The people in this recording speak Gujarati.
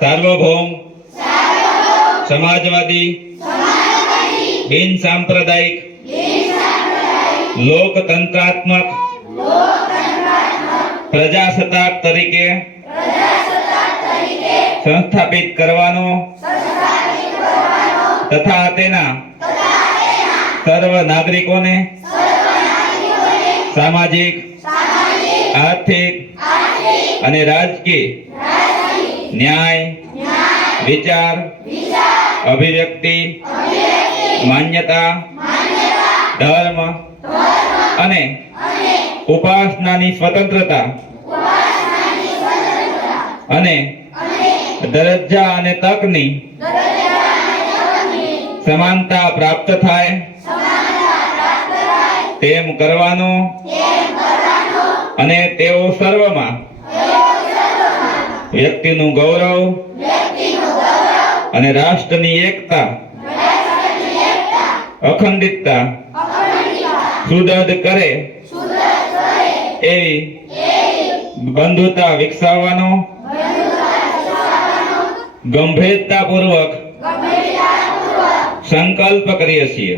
सार्वभौम समाजवादी बिन सांप्रदायिक लोकतंत्रात्मक प्रजासत्ताक तरीके संस्थापित करवानो तथा तेना सर्व नागरिकों ने सामाजिक आर्थिक અને રાજકીય ન્યાય વિચાર અભિવ્યક્તિ માન્યતા ધર્મ અને ઉપાસનાની સ્વતંત્રતા અને દરજ્જા અને તકની સમાનતા પ્રાપ્ત થાય તેમ કરવાનો અને તેઓ સર્વમાં વ્યક્તિનું ગૌરવ અને રાષ્ટ્રની એકતા અખંડિતતા સુદૃઢ કરે એવી બંધુતા વિકસાવવાનો ગંભીરતાપૂર્વક સંકલ્પ કરીએ છીએ।